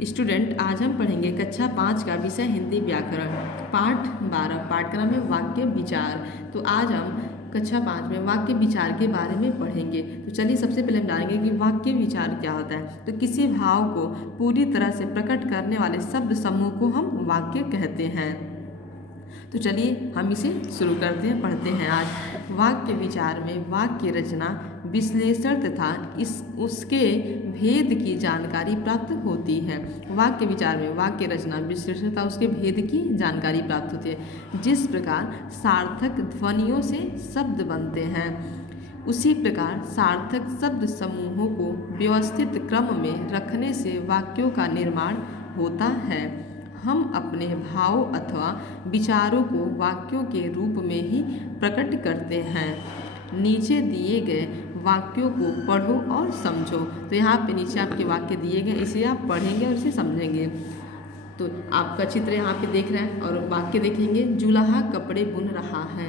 Student, आज हम पढ़ेंगे कक्षा 5 का विषय हिंदी व्याकरण पाठ 12। पाठ का नाम है वाक्य विचार। तो आज हम कक्षा 5 में वाक्य विचार के बारे में पढ़ेंगे। तो चलिए सबसे पहले हम जानेंगे कि वाक्य विचार क्या होता है। तो किसी भाव को पूरी तरह से प्रकट करने वाले शब्द समूह को हम वाक्य कहते हैं। तो चलिए हम इसे शुरू करते हैं, पढ़ते हैं। आज वाक्य विचार में वाक्य रचना, विश्लेषण तथा उसके भेद की जानकारी प्राप्त होती है। वाक्य विचार में वाक्य रचना, विश्लेषण तथा उसके भेद की जानकारी प्राप्त होती है। जिस प्रकार सार्थक ध्वनियों से शब्द बनते हैं, उसी प्रकार सार्थक शब्द समूहों को व्यवस्थित क्रम में रखने से वाक्यों का निर्माण होता है। हम अपने भाव अथवा विचारों को वाक्यों के रूप में ही प्रकट करते हैं। नीचे दिए गए वाक्यों को पढ़ो और समझो। तो यहाँ पे नीचे आपके वाक्य दिए गए, इसे आप पढ़ेंगे और इसे समझेंगे। तो आपका चित्र यहाँ पे देख रहे हैं और वाक्य देखेंगे। जुलाहा कपड़े बुन रहा है,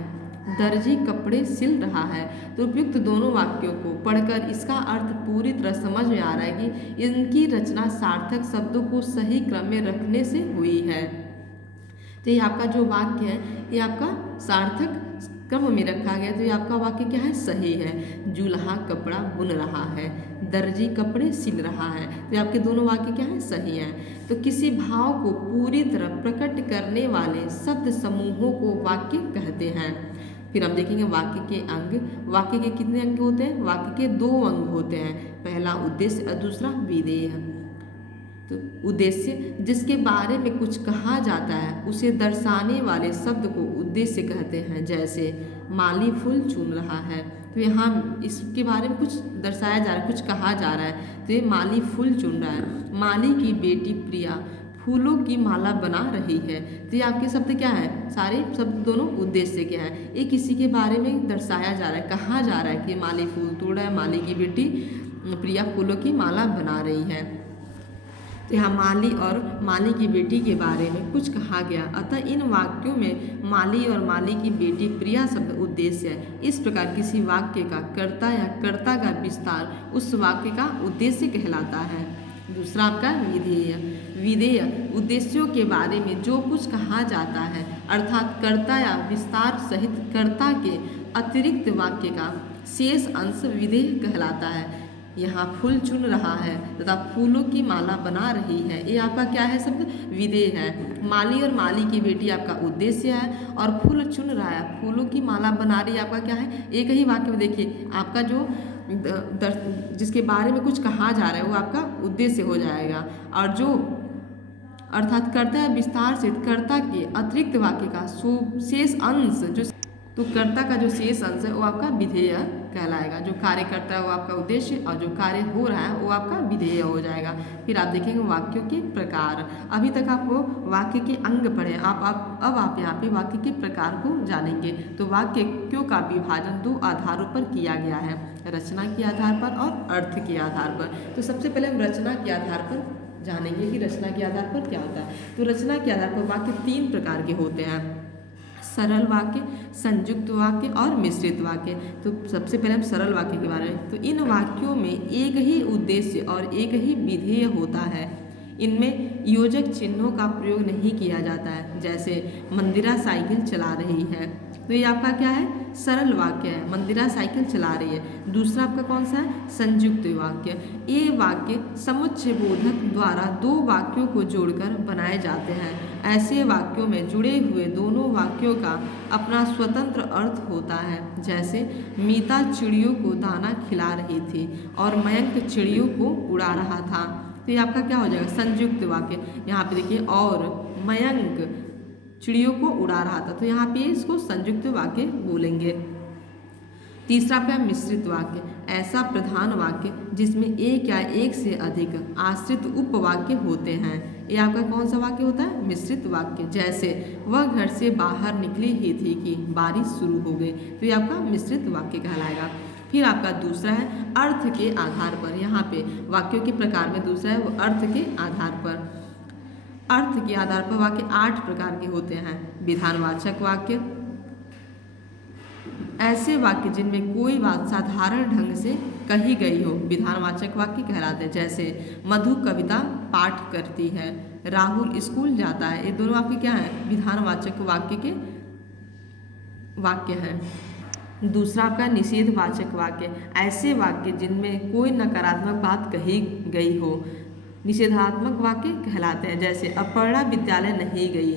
दर्जी कपड़े सिल रहा है। तो उपयुक्त दोनों वाक्यों को पढ़कर इसका अर्थ पूरी तरह समझ में आ रहा है कि इनकी रचना सार्थक शब्दों को सही क्रम में रखने से हुई है। तो ये आपका जो वाक्य है ये आपका सार्थक क्रम में रखा गया। तो ये आपका वाक्य क्या है? सही है। जुल्हा कपड़ा बुन रहा है, दर्जी कपड़े सिल रहा है। तो ये आपके दोनों वाक्य क्या है? सही हैं। तो किसी भाव को पूरी तरह प्रकट करने वाले शब्द समूहों को वाक्य कहते हैं। फिर हम देखेंगे वाक्य के अंग। वाक्य के कितने अंग होते हैं? वाक्य के 2 अंग होते हैं। पहला उद्देश्य और दूसरा विधेय। तो उद्देश्य जिसके बारे में कुछ कहा जाता है उसे दर्शाने वाले शब्द को उद्देश्य कहते हैं। जैसे माली फूल चुन रहा है, तो यहाँ इसके बारे में कुछ दर्शाया जा रहा है, कुछ कहा जा रहा है। तो ये माली फूल चुन रहा है। माली की बेटी प्रिया फूलों की माला बना रही है। तो ये आपके शब्द क्या है? सारे शब्द दोनों उद्देश्य क्या है? ये किसी के बारे में दर्शाया जा रहा है, कहा जा रहा है कि माली फूल तोड़ रहा है, माली की बेटी प्रिया फूलों की माला बना रही है। तो यहाँ माली और माली की बेटी के बारे में कुछ कहा गया, अतः इन वाक्यों में माली और माली की बेटी प्रिया शब्द उद्देश्य है। इस प्रकार किसी वाक्य का कर्ता या कर्ता का विस्तार उस वाक्य का उद्देश्य कहलाता है। दूसरा आपका विधेय। विधेय उद्देश्यों के बारे में जो कुछ कहा जाता है, अर्थात कर्ता या विस्तार सहित कर्ता के अतिरिक्त वाक्य का शेष अंश विधेय कहलाता है। यहाँ फूल चुन रहा है तथा फूलों की माला बना रही है, ये आपका क्या है? शब्द विधेय है। माली और माली की बेटी आपका उद्देश्य है और फूल चुन रहा है, फूलों की माला बना रही है, आपका क्या है? एक ही वाक्य में देखिए आपका जो जिसके बारे में कुछ कहा जा रहा है वो आपका उद्देश्य हो जाएगा। और जो अर्थात कर्ता या विस्तार से कर्ता के अतिरिक्त वाक्य का शेष अंश जो तो कर्ता का जो शेष अंश है वो आपका विधेय कहलाएगा। जो कार्य करता है वो आपका उद्देश्य और जो कार्य हो रहा है वो आपका विधेय हो जाएगा। फिर आप देखेंगे वाक्यों के प्रकार। अभी तक आपको वाक्य के अंग पढ़े, अब आप यहाँ पे वाक्य के प्रकार को जानेंगे। तो वाक्यों का विभाजन 2 आधारों पर किया गया है, रचना के आधार पर और अर्थ के आधार पर। तो सबसे पहले हम रचना के आधार पर जानेंगे कि रचना के आधार पर क्या होता है। तो रचना के आधार पर वाक्य 3 प्रकार के होते हैं, सरल वाक्य, संयुक्त वाक्य और मिश्रित वाक्य। तो सबसे पहले हम सरल वाक्य के बारे में। तो इन वाक्यों में एक ही उद्देश्य और एक ही विधेय होता है। इनमें योजक चिन्हों का प्रयोग नहीं किया जाता है। जैसे मंदिरा साइकिल चला रही है, तो ये आपका क्या है? सरल वाक्य है, मंदिरा साइकिल चला रही है। दूसरा आपका कौन सा है? संयुक्त वाक्य। ये वाक्य समुच्चय बोधक द्वारा 2 वाक्यों को जोड़कर बनाए जाते हैं। ऐसे वाक्यों में जुड़े हुए दोनों वाक्यों का अपना स्वतंत्र अर्थ होता है। जैसे मीता चिड़ियों को दाना खिला रही थी और मयंक चिड़ियों को उड़ा रहा था। तो ये आपका क्या हो जाएगा? संयुक्त वाक्य। यहाँ पे देखिए और मयंक चिड़ियों को उड़ा रहा था, तो यहाँ पे इसको संयुक्त वाक्य बोलेंगे। तीसरा आपका मिश्रित वाक्य। ऐसा प्रधान वाक्य जिसमें एक या एक से अधिक आश्रित उपवाक्य होते हैं। ये आपका कौन सा वाक्य होता है? मिश्रित वाक्य। जैसे वह घर से बाहर निकली ही थी कि बारिश शुरू हो गई। तो ये आपका मिश्रित वाक्य कहलाएगा। फिर आपका दूसरा है अर्थ के आधार पर। यहाँ पे वाक्यों के प्रकार में दूसरा है वो अर्थ के आधार पर। अर्थ के आधार पर वाक्य 8 प्रकार के होते हैं। विधानवाचक वाक्य, ऐसे वाक्य जिनमें कोई बात साधारण ढंग से कही गई हो विधानवाचक वाक्य कहलाते हैं। जैसे मधु कविता पाठ करती है, राहुल स्कूल जाता है, ये दोनों आपके क्या है, विधानवाचक वाक्य के वाक्य हैं। दूसरा आपका निषेधवाचक वाक्य, ऐसे वाक्य जिनमें कोई नकारात्मक बात कही गई हो निषेधात्मक वाक्य कहलाते हैं। जैसे अपर्णा विद्यालय नहीं गई,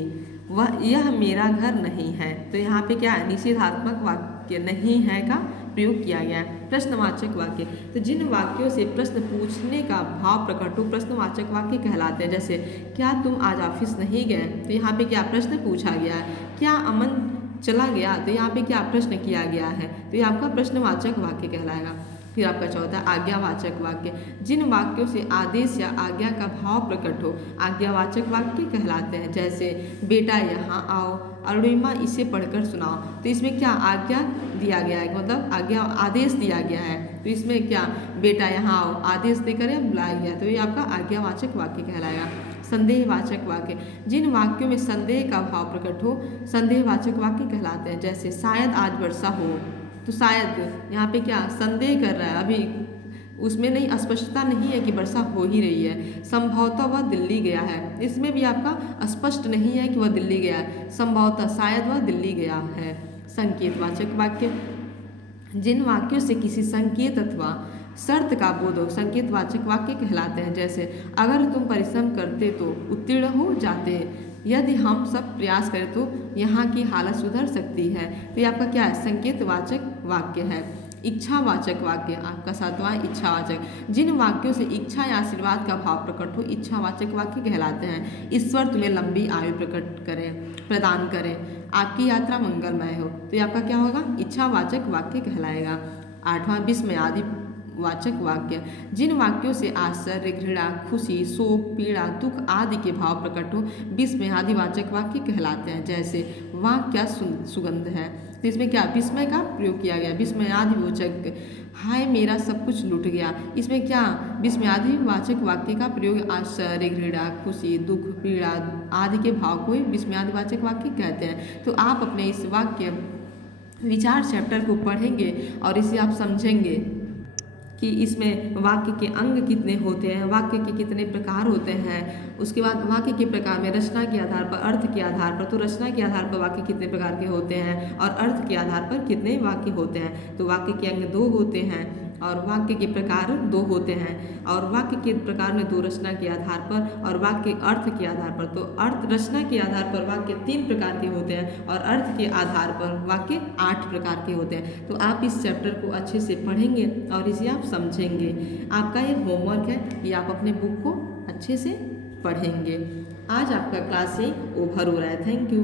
यह मेरा घर नहीं है, तो यहाँ पे क्या है, निषेधात्मक वाक्य नहीं है का प्रयोग किया गया है। प्रश्नवाचक वाक्य, तो जिन वाक्यों से प्रश्न पूछने का भाव प्रकट हो प्रश्नवाचक वाक्य कहलाते हैं। जैसे क्या तुम आज ऑफिस नहीं गए, तो यहाँ पे क्या प्रश्न पूछा गया है। क्या अमन चला गया, तो यहाँ पे क्या प्रश्न किया गया है, तो ये आपका प्रश्नवाचक वाक्य कहलाएगा। फिर आपका चौथा आज्ञावाचक वाक्य, जिन वाक्यों से आदेश या आज्ञा का भाव प्रकट हो आज्ञावाचक वाक्य कहलाते हैं। जैसे बेटा यहाँ आओ, अरुणिमा इसे पढ़कर सुनाओ, तो इसमें क्या आज्ञा दिया गया है, मतलब आज्ञा आदेश दिया गया है, तो इसमें क्या बेटा यहाँ आओ आदेश देकर बुलाया गया, तो ये आपका आज्ञावाचक वाक्य कहलाएगा। संदेहवाचक वाक्य, जिन वाक्यों में संदेह का भाव प्रकट हो संदेहवाचक वाक्य कहलाते हैं। जैसे शायद आज वर्षा हो, तो शायद यहाँ पे क्या संदेह कर रहा है, अभी उसमें नहीं स्पष्टता नहीं है कि वर्षा हो ही रही है। संभवतः वह दिल्ली गया है, इसमें भी आपका स्पष्ट नहीं है कि वह दिल्ली गया है, संभवतः शायद वह दिल्ली गया है। संकेतवाचक वाक्य, जिन वाक्यों से किसी संकेत अथवा शर्त का बोध हो संकेतवाचक वाक्य कहलाते हैं। जैसे अगर तुम परिश्रम करते तो उत्तीर्ण हो जाते, यदि हम सब प्रयास करें तो यहाँ की हालत सुधर सकती है, तो ये आपका क्या है, संकेतवाचक वाक्य है। इच्छावाचक वाक्य, आपका सातवां इच्छावाचक, जिन वाक्यों से इच्छा या आशीर्वाद का भाव प्रकट हो इच्छावाचक वाक्य कहलाते हैं। ईश्वर तुम्हें लंबी आयु प्रदान करें, आपकी यात्रा मंगलमय हो, तो ये आपका क्या होगा, इच्छावाचक वाक्य कहलाएगा। आठवां विस्मयादि वाचक वाक्य, जिन वाक्यों से आश्चर्य घृणा खुशी शोक पीड़ा दुख आदि के भाव प्रकट हो विस्मयादि वाचक वाक्य कहलाते हैं। जैसे वहाँ क्या सुगंध है, तो इसमें क्या विस्मय का प्रयोग किया गया। विस्मयादि वाचक, हाय मेरा सब कुछ लूट गया, इसमें क्या विस्मयादि वाचक वाक्य का प्रयोग आश्चर्य घृणा खुशी दुख पीड़ा आदि के भाव को विस्मयादि वाचक वाक्य कहते हैं। तो आप अपने इस वाक्य विचार चैप्टर को पढ़ेंगे और इसे आप समझेंगे कि इसमें वाक्य के अंग कितने होते हैं, वाक्य के कितने प्रकार होते हैं। उसके बाद वाक्य के प्रकार में रचना के आधार पर अर्थ के आधार पर, तो रचना के आधार पर वाक्य कितने प्रकार के होते हैं और अर्थ के आधार पर कितने वाक्य होते हैं। तो वाक्य के अंग 2 होते हैं और वाक्य के प्रकार 2 होते हैं, और वाक्य के प्रकार में 2 रचना के आधार पर और वाक्य अर्थ के आधार पर। तो अर्थ रचना के आधार पर वाक्य 3 प्रकार के होते हैं और अर्थ के आधार पर वाक्य 8 प्रकार के होते हैं। तो आप इस चैप्टर को अच्छे से पढ़ेंगे और इसे आप समझेंगे। आपका ये होमवर्क है कि आप अपने बुक को अच्छे से पढ़ेंगे। आज आपका क्लास ही ओवर हो रहा है। Thank you.